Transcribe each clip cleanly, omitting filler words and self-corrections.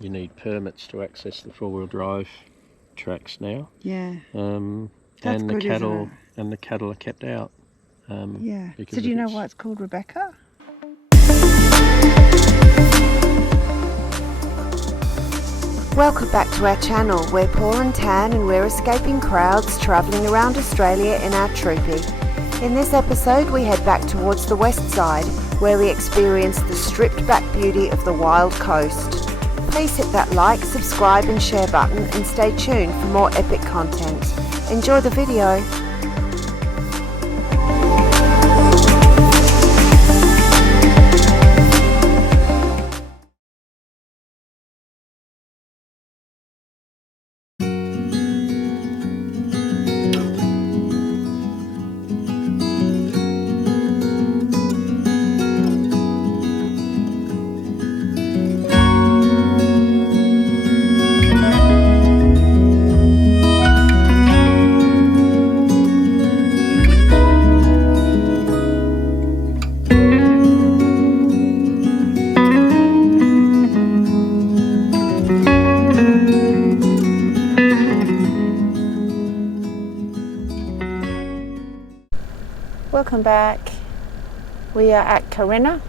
you need permits to access the four-wheel drive tracks now. Yeah. That's good, isn't it? And the cattle are kept out. Yeah. So do you know why it's called Rebecca? Welcome back to our channel. We're Paul and Tan and we're escaping crowds travelling around Australia in our troopy. In this episode we head back towards the west side where we experience the stripped back beauty of the wild coast. Please hit that like, subscribe and share button and stay tuned for more epic content. Enjoy the video. Welcome back. We are at Corinna.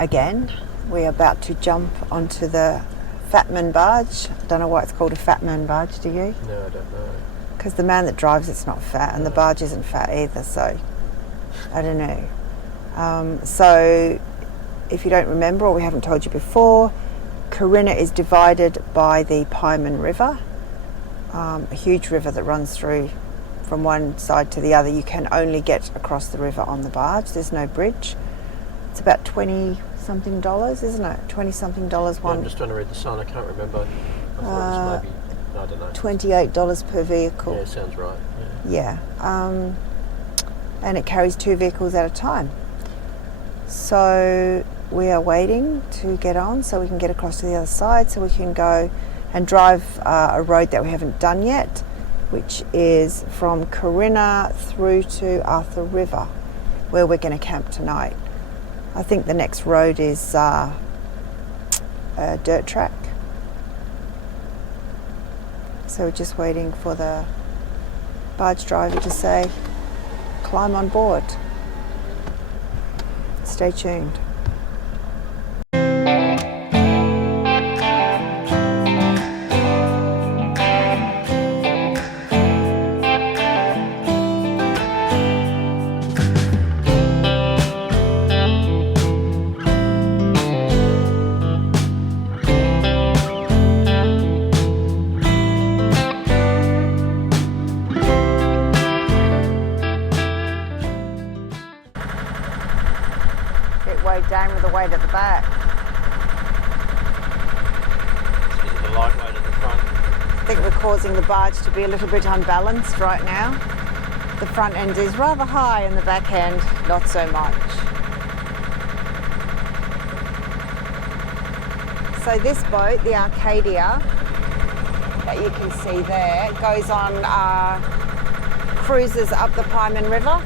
Again, we're about to jump onto the Fatman barge. I don't know why it's called a Fatman barge, do you? No, I don't know. Because the man that drives it's not fat and the barge isn't fat either, so I don't know. So if you don't remember or we haven't told you before, Corinna is divided by the Pyman River, a huge river that runs through from one side to the other. You can only get across the river on the barge. There's no bridge. It's about $20-something, isn't it? $20-something one. I'm just trying to read the sign. I can't remember. I thought it was maybe, I don't know. $28 per vehicle. Yeah, sounds right. Yeah. And it carries 2 vehicles at a time. So we are waiting to get on so we can get across to the other side so we can go and drive a road that we haven't done yet, which is from Corinna through to Arthur River, where we're going to camp tonight. I think the next road is a dirt track. So we're just waiting for the barge driver to say, climb on board. Stay tuned. Weighed down with the weight at the back. It's the light weight at the front. I think we're causing the barge to be a little bit unbalanced right now. The front end is rather high and the back end not so much. So this boat, the Arcadia, that you can see there, goes on cruises up the Pyman River.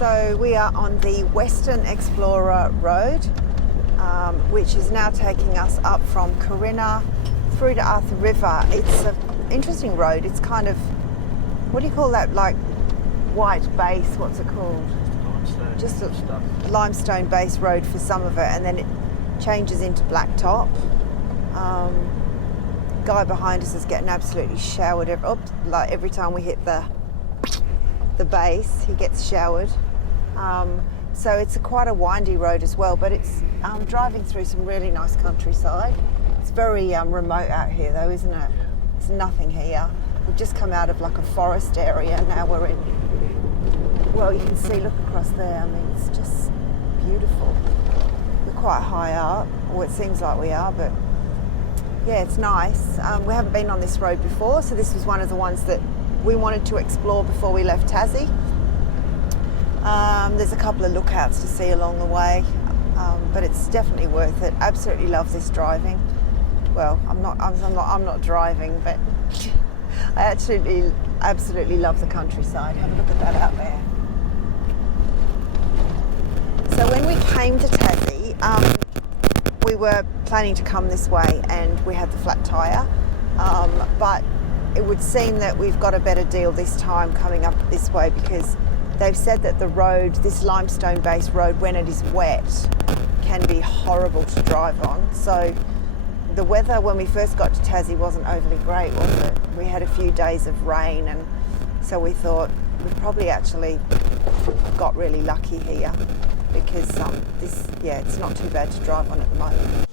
So we are on the Western Explorer Road, which is now taking us up from Corinna through to Arthur River. It's an interesting road. It's kind of, what do you call that, like white base, what's it called? Limestone. Just a stuff. limestone base road for some of it, and then it changes into blacktop. Guy behind us is getting absolutely showered every time we hit the base, he gets showered. So it's quite a windy road as well, but it's driving through some really nice countryside. It's very remote out here though, isn't it? There's nothing here. We've just come out of like a forest area, now we're in, well, you can see, look across there, I mean, it's just beautiful. We're quite high up, or it seems like we are, but yeah, it's nice. We haven't been on this road before, so this was one of the ones that we wanted to explore before we left Tassie. There's a couple of lookouts to see along the way, but it's definitely worth it. Absolutely love this driving. Well, I'm not driving, but I absolutely love the countryside. Have a look at that out there. So when we came to Tassie, we were planning to come this way, and we had the flat tyre, but it would seem that we've got a better deal this time coming up this way, because they've said that the road, this limestone based road, when it is wet, can be horrible to drive on. So the weather when we first got to Tassie wasn't overly great, was it? We had a few days of rain, and so we thought we've probably actually got really lucky here, because it's not too bad to drive on at the moment.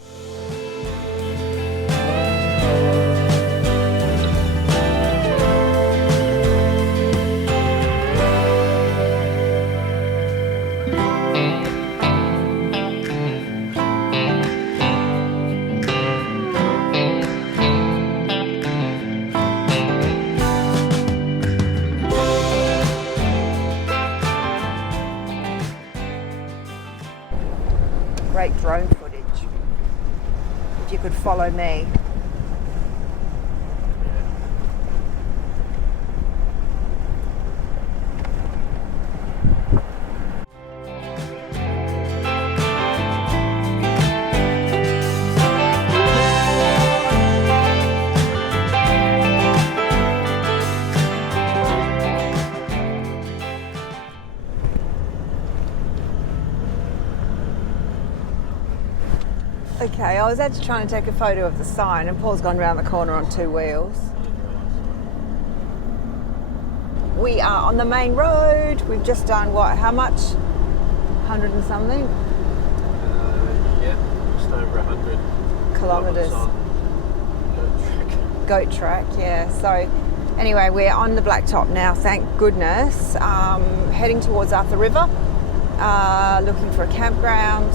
Great drone footage. If you could follow me. Okay, I was actually trying to take a photo of the sign, and Paul's gone round the corner on two wheels. We are on the main road. We've just done how much? 100 and something? Yeah, just over 100 kilometres. Goat track, yeah. So anyway, we're on the blacktop now, thank goodness. Heading towards Arthur River, looking for a campground.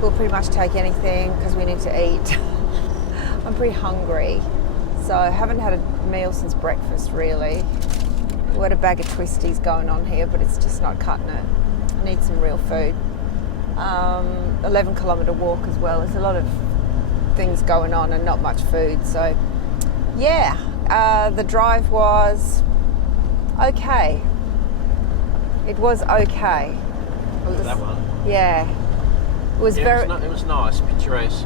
We'll pretty much take anything because we need to eat. I'm pretty hungry, so I haven't had a meal since breakfast really. We had a bag of twisties going on here, but it's just not cutting it. I need some real food. 11-kilometre walk as well. There's a lot of things going on and not much food, so yeah. The drive was okay. It was okay. That one? Yeah. It was it was nice, picturesque.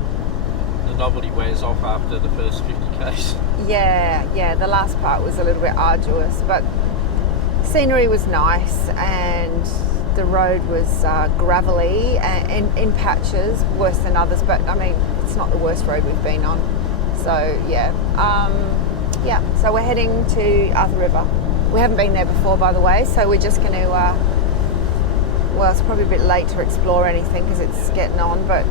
The novelty wears off after the first 50 k's. Yeah, the last part was a little bit arduous, but scenery was nice, and the road was gravelly and in patches, worse than others, but I mean, it's not the worst road we've been on. So yeah, so we're heading to Arthur River. We haven't been there before, by the way, so we're just going to well, it's probably a bit late to explore anything because it's getting on, but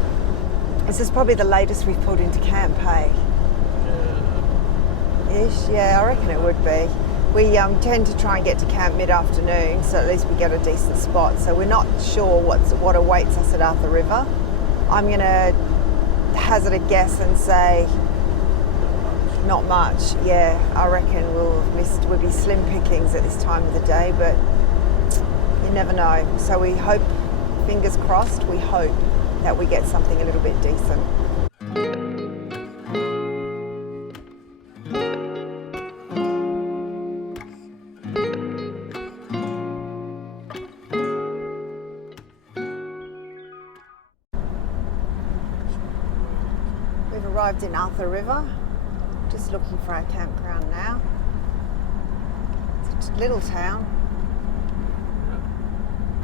this is probably the latest we've pulled into camp, hey? Ish, yeah, I reckon it would be. We tend to try and get to camp mid-afternoon, so at least we get a decent spot. So we're not sure what awaits us at Arthur River. I'm going to hazard a guess and say not much. Yeah, I reckon we'll be slim pickings at this time of the day, but you never know. So we hope, fingers crossed, we hope that we get something a little bit decent. arrived in Arthur River. Just looking for our campground now. It's a little town.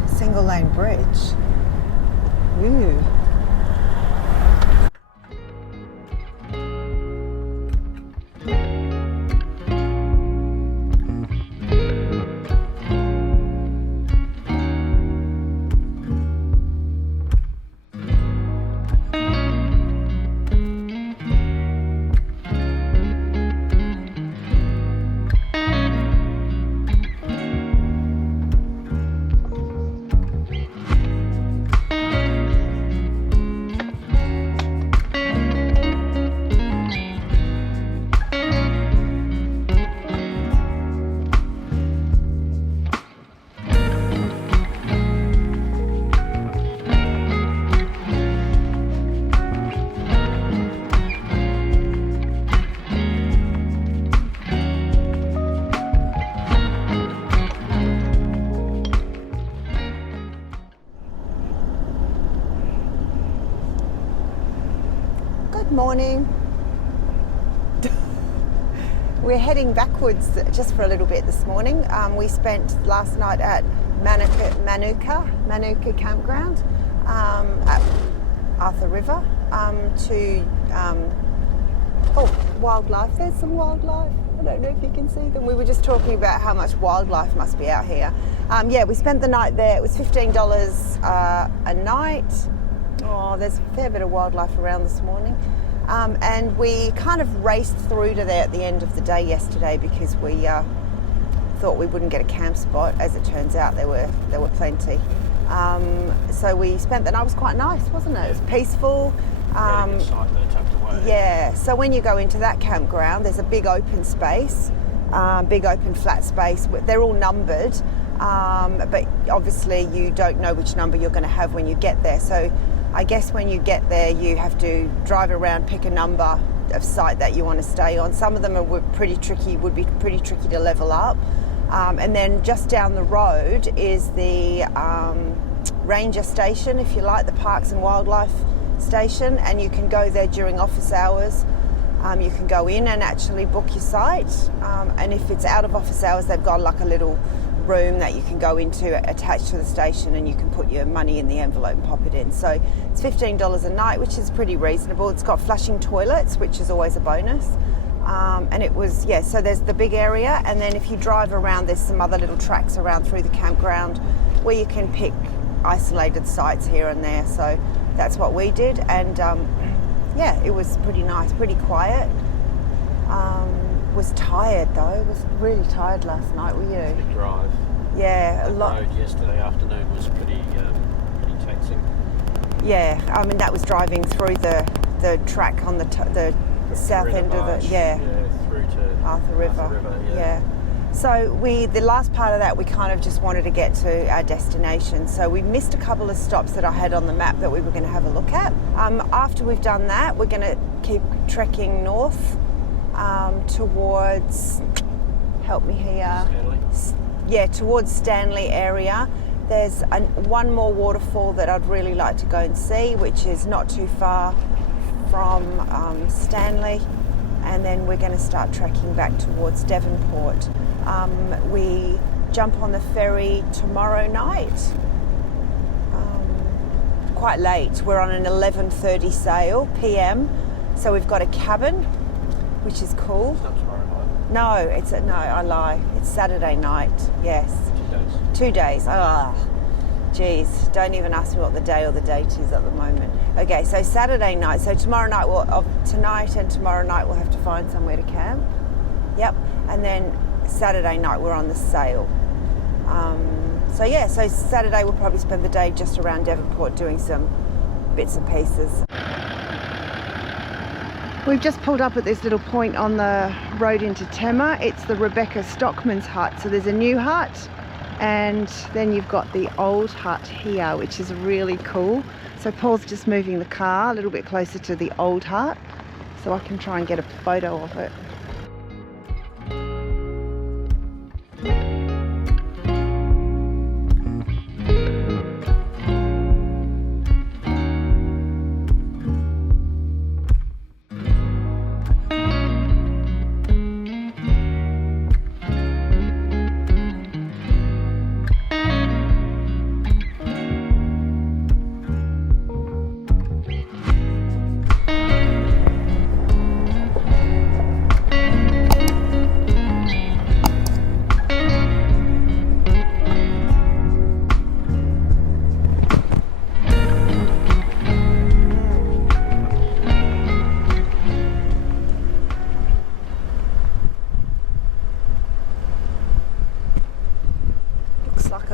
Single lane bridge. Ooh. Morning. We're heading backwards just for a little bit this morning. We spent last night at Manuka Campground at Arthur River to wildlife. There's some wildlife. I don't know if you can see them. We were just talking about how much wildlife must be out here. Yeah, we spent the night there. It was $15 a night. Oh, there's a fair bit of wildlife around this morning. And we kind of raced through to there at the end of the day yesterday because we thought we wouldn't get a camp spot. As it turns out, there were plenty. So we spent the night. It was quite nice, wasn't it? It was peaceful. Really good site there, tucked away. Yeah. So when you go into that campground, there's a big open space, big open flat space. They're all numbered, but obviously you don't know which number you're going to have when you get there. So I guess when you get there, you have to drive around, pick a number of site that you want to stay on. Some of them would be pretty tricky to level up. And then just down the road is the ranger station, if you like, the Parks and Wildlife station, and you can go there during office hours. You can go in and actually book your site. And if it's out of office hours, they've got like a little room that you can go into attached to the station, and you can put your money in the envelope and pop it in. So it's $15 a night, which is pretty reasonable. It's got flushing toilets, which is always a bonus. And it was, yeah, so there's the big area, and then if you drive around, there's some other little tracks around through the campground where you can pick isolated sites here and there. So that's what we did, and yeah, it was pretty nice, pretty quiet. Was tired though. Was really tired last night. Were you? Big drive. Yeah, a lot. The road yesterday afternoon was pretty taxing. Yeah, I mean that was driving through the track on the south end of the through to Arthur River. Yeah. So the last part of that, we kind of just wanted to get to our destination. So we missed a couple of stops that I had on the map that we were going to have a look at. After we've done that, we're going to keep trekking north towards, help me here. Stanley. Yeah, towards Stanley area. There's one more waterfall that I'd really like to go and see, which is not too far from Stanley. And then we're going to start trekking back towards Devonport. We jump on the ferry tomorrow night, quite late. We're on an 11:30 sail PM, so we've got a cabin, which is cool. It's not tomorrow night. No, I lie. It's Saturday night. Yes. 2 days. Ah, geez, don't even ask me what the day or the date is at the moment. Okay, so Saturday night. So tomorrow night, tonight and tomorrow night we'll have to find somewhere to camp. Yep, and then Saturday night we're on the sail. So Saturday we'll probably spend the day just around Devonport doing some bits and pieces. We've just pulled up at this little point on the road into Temma. It's the Rebecca Stockman's hut. So there's a new hut, and then you've got the old hut here, which is really cool. So Paul's just moving the car a little bit closer to the old hut so I can try and get a photo of it.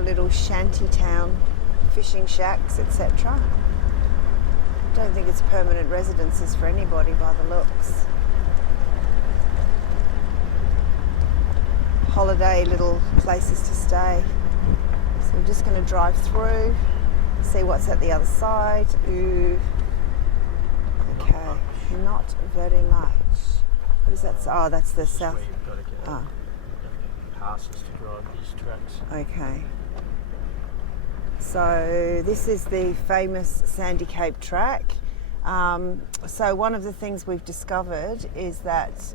little shanty town, fishing shacks, etc. Don't think it's permanent residences for anybody by the looks. Holiday little places to stay. So we're just going to drive through, see what's at the other side. Ooh. Okay, not very much. What is that? Oh, that's the south. Where you've got to get passes to drive these tracks. Okay. So this is the famous Sandy Cape track. So one of the things we've discovered is that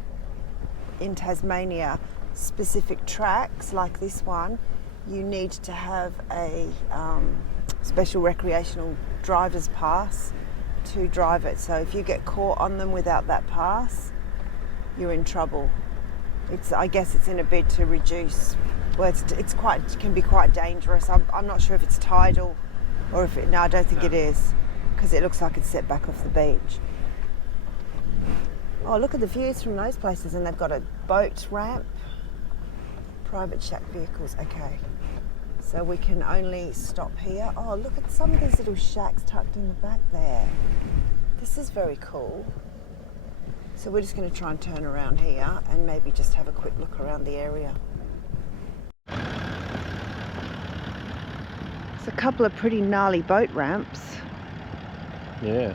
in Tasmania, specific tracks like this one, you need to have a special recreational driver's pass to drive it. So if you get caught on them without that pass, you're in trouble. I guess it's in a bid to reduce. Well, it can be quite dangerous. I'm not sure if it's tidal or if no, I don't think it is, because it looks like it's set back off the beach. Oh, look at the views from those places, and they've got a boat ramp. Private shack vehicles, okay. So we can only stop here. Oh, look at some of these little shacks tucked in the back there. This is very cool. So we're just going to try and turn around here and maybe just have a quick look around the area. There's a couple of pretty gnarly boat ramps. Yeah.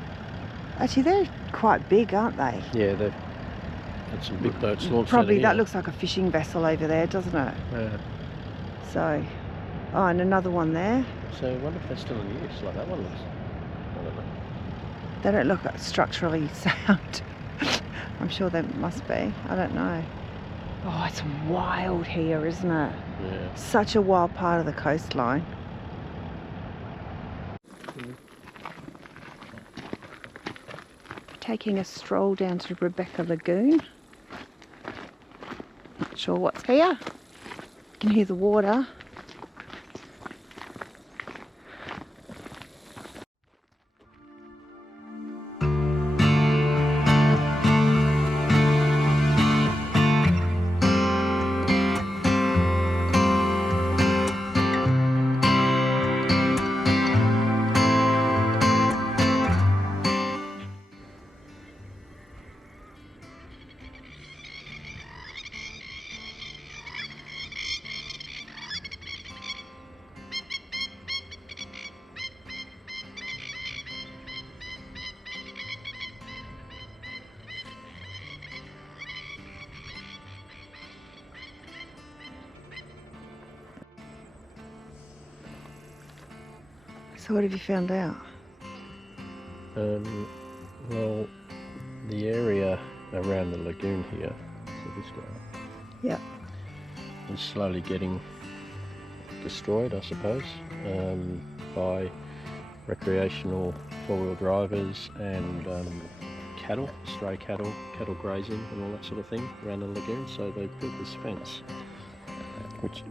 Actually, they're quite big, aren't they? Yeah, they've had some big boats launched. Probably that looks like a fishing vessel over there, doesn't it? Yeah. So, oh, and another one there. So I wonder if they're still in use, like that one looks. I don't know. They don't look structurally sound. I'm sure they must be. I don't know. Oh, it's wild here, isn't it? Yeah. Such a wild part of the coastline. Taking a stroll down to Rebecca Lagoon. Not sure what's here. You can hear the water. So what have you found out? Well, the area around the lagoon here, so this guy, Yeah. is slowly getting destroyed, I suppose, by recreational four-wheel drivers and cattle, stray cattle, cattle grazing and all that sort of thing around the lagoon. So they built this fence,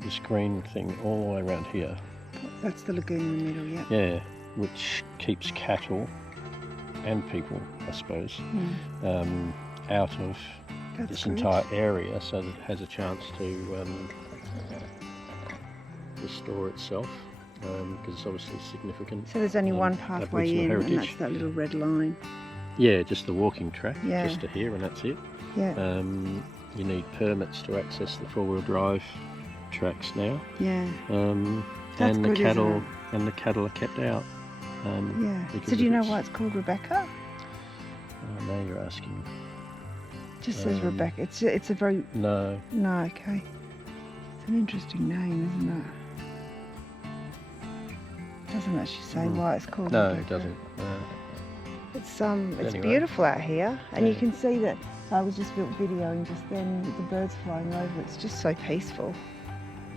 this green thing all the way around here. That's the lagoon in the middle, yeah. Yeah, which keeps cattle and people, I suppose, out of this entire area, so that it has a chance to restore itself, because it's obviously significant. So there's only one pathway in, heritage. and that's that little red line. Yeah, just the walking track, Yeah. just to here, and that's it. Yeah. You need permits to access the four-wheel drive tracks now. Yeah. And the good, cattle isn't and the cattle are kept out. Yeah. because So do you of know its- why it's called Rebecca? Oh, now you're asking. Just says Rebecca. It's a very No. okay. It's an interesting name, isn't it? Doesn't actually say why it's called No, Rebecca. it doesn't. It's Anyway. beautiful out here, and you Yeah. can see that. I was just videoing just then with the birds flying over. It's just so peaceful.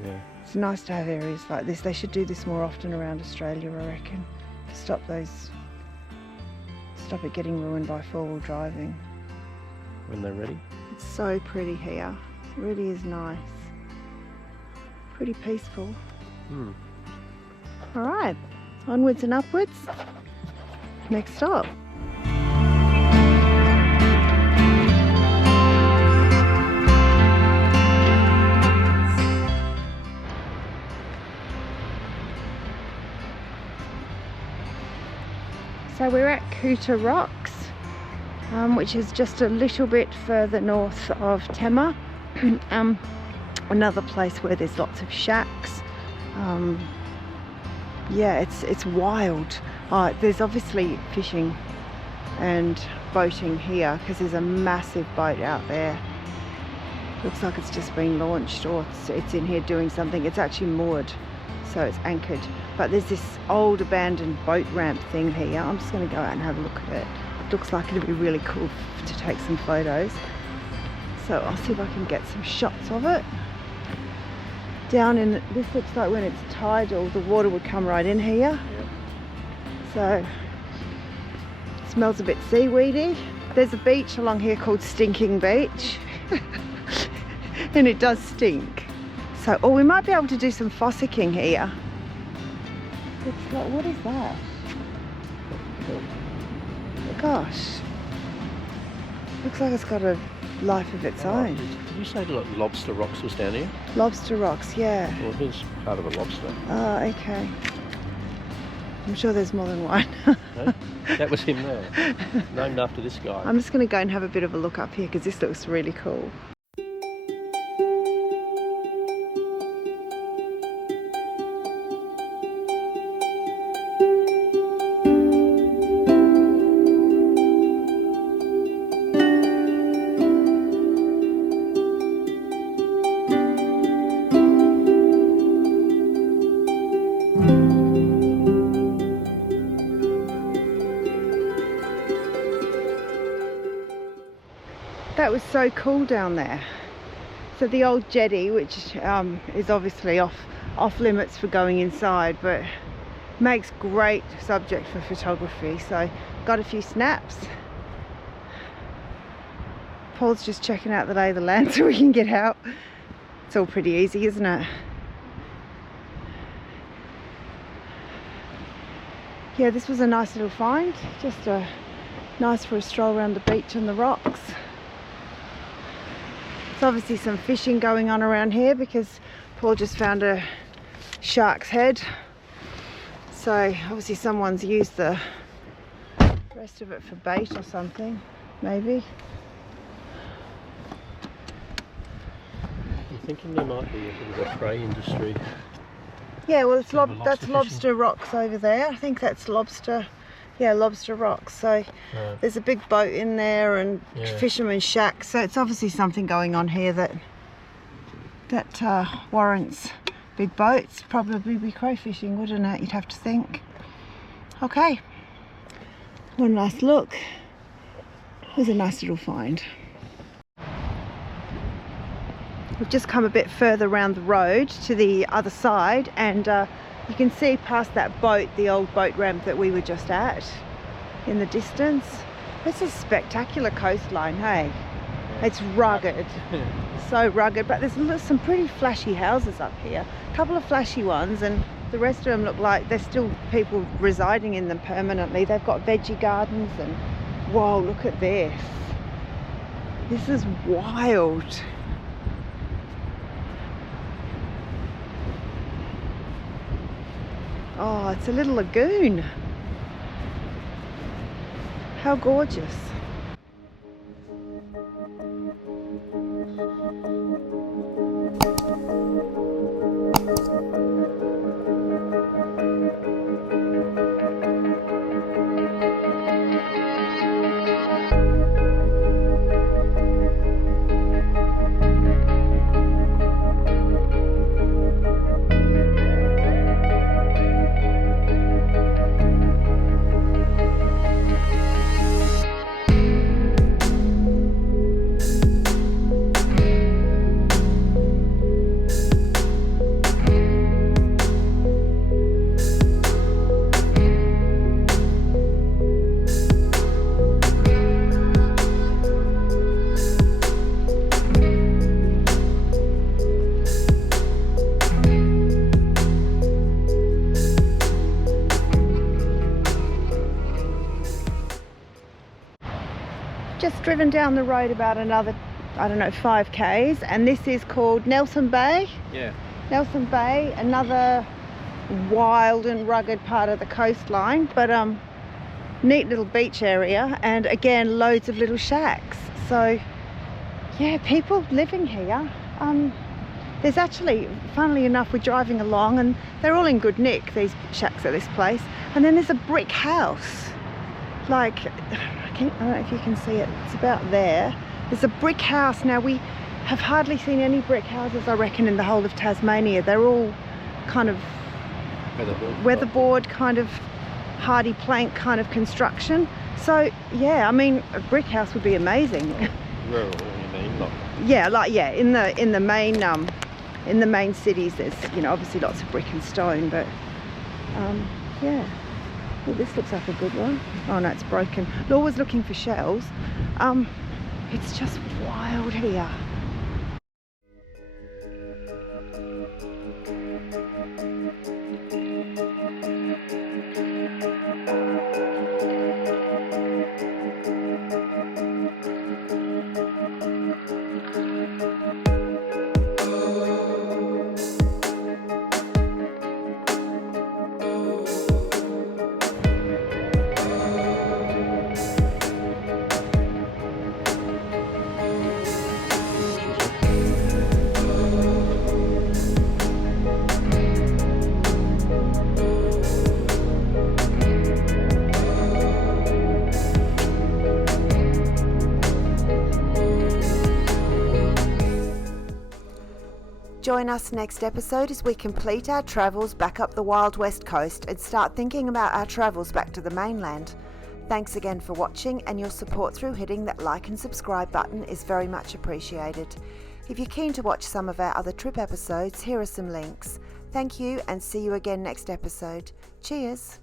Yeah. It's nice to have areas like this. They should do this more often around Australia, I reckon, to stop it getting ruined by four-wheel driving. When they're ready. It's so pretty here. It really is nice. Pretty peaceful. All right, onwards and upwards. Next stop. Couta Rocks, which is just a little bit further north of Temma. Another place where there's lots of shacks. Yeah, it's wild. There's obviously fishing and boating here because there's a massive boat out there. Looks like it's just been launched, or it's in here doing something. It's actually moored, so it's anchored. But there's this old abandoned boat ramp thing here. I'm just going to go out and have a look at it. It looks like it'll be really cool to take some photos. So I'll see if I can get some shots of it. Down in, this looks like when it's tidal, the water would come right in here. So it smells a bit seaweedy. There's a beach along here called Stinking Beach. And it does stink. So, we might be able to do some fossicking here. It's like, what is that? Gosh. Looks like it's got a life of its own. Did you say Lobster Rocks was down here? Lobster Rocks, yeah. Well, here's part of a lobster. Oh, okay. I'm sure there's more than one. No? That was him there. Named after this guy. I'm just going to go and have a bit of a look up here because this looks really cool. That was so cool down there. So the old jetty, which is obviously off limits for going inside, but makes great subject for photography. So got a few snaps. Paul's just checking out the lay of the land so we can get out. It's all pretty easy, isn't it? Yeah, this was a nice little find. Just nice for a stroll around the beach and the rocks. There's obviously some fishing going on around here because Paul just found a shark's head. So obviously someone's used the rest of it for bait or something, maybe. I'm thinking there might be a bit of a prey industry. Yeah, well, it's that's fishing. lobster rocks over there. I think that's lobster. Yeah, Lobster Rocks. So there's a big boat in there and fisherman shacks. So it's obviously something going on here that warrants big boats. Probably be crayfishing, wouldn't it? You'd have to think. Okay, one last look. It was a nice little find. We've just come a bit further around the road to the other side, and you can see past that boat, the old boat ramp that we were just at in the distance. This is a spectacular coastline, hey? It's rugged, so rugged, but there's some pretty flashy houses up here. A couple of flashy ones, and the rest of them look like there's still people residing in them permanently. They've got veggie gardens, and whoa, look at this. This is wild. Oh, it's a little lagoon. How gorgeous. Just driven down the road about another, I don't know, 5 k's, and this is called Nelson Bay. Yeah. Nelson Bay, another wild and rugged part of the coastline, but neat little beach area, and again loads of little shacks. So yeah, people living here. There's actually, funnily enough, we're driving along and they're all in good nick, these shacks at this place. And then there's a brick house. Like, I don't know if you can see it, it's about there. There's a brick house. Now, we have hardly seen any brick houses, I reckon, in the whole of Tasmania. They're all kind of weatherboard kind of hardy plank kind of construction. So yeah, I mean, a brick house would be amazing. Rural, you mean? Not... Yeah, like yeah, in the main cities, there's, you know, obviously lots of brick and stone, but yeah. Well, this looks like a good one. Oh no, it's broken. Laura's looking for shells. It's just wild here. Join us next episode as we complete our travels back up the wild west coast and start thinking about our travels back to the mainland. Thanks again for watching, and your support through hitting that like and subscribe button is very much appreciated. If you're keen to watch some of our other trip episodes, here are some links. Thank you, and see you again next episode. Cheers!